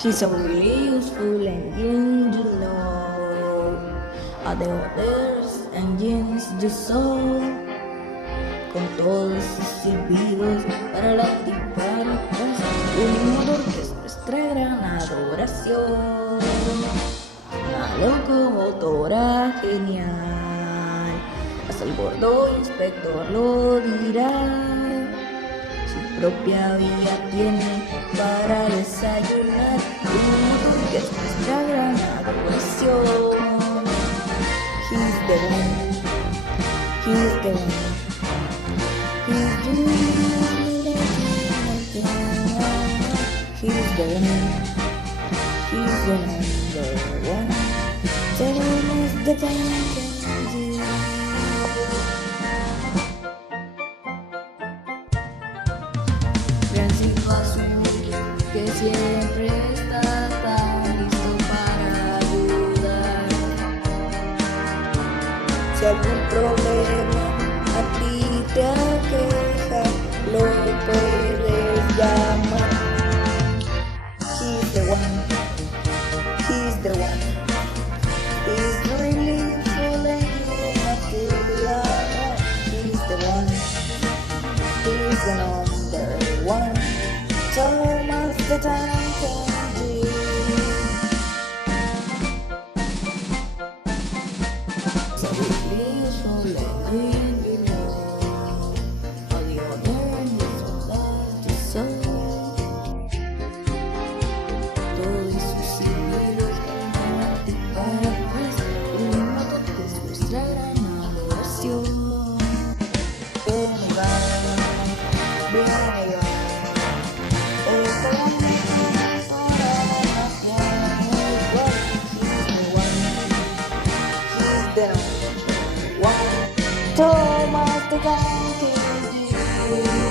He's so really useful engine, you know. Other others engines you saw. Con todos sus silbidos para la y para atrás. Un motor que es nuestra gran adoración. Una locomotora genial. Hasta el gordo inspector lo dirá. Su propia vía tiene para desayunar. Un motor que es nuestra gran adoración. He's the one. He's the one. He's the one. He's the number one. Telling us the time can do. Principio azul que siempre está tan listo para ayudar. Si algún problema a ti te aqueja, lo puedes llamar. He's the one. He's the one. He's really full and you have to love. He's the one. He's the number one. So much the time can do. So really useful and you know. All the other is so lost to soul. Todos sus hijos para ti para atrás. Un motor que es nuestra gran adoración. Ven y va, ven y va. Esta la ahora más ya igual. He's the one. Thomas the guy can do.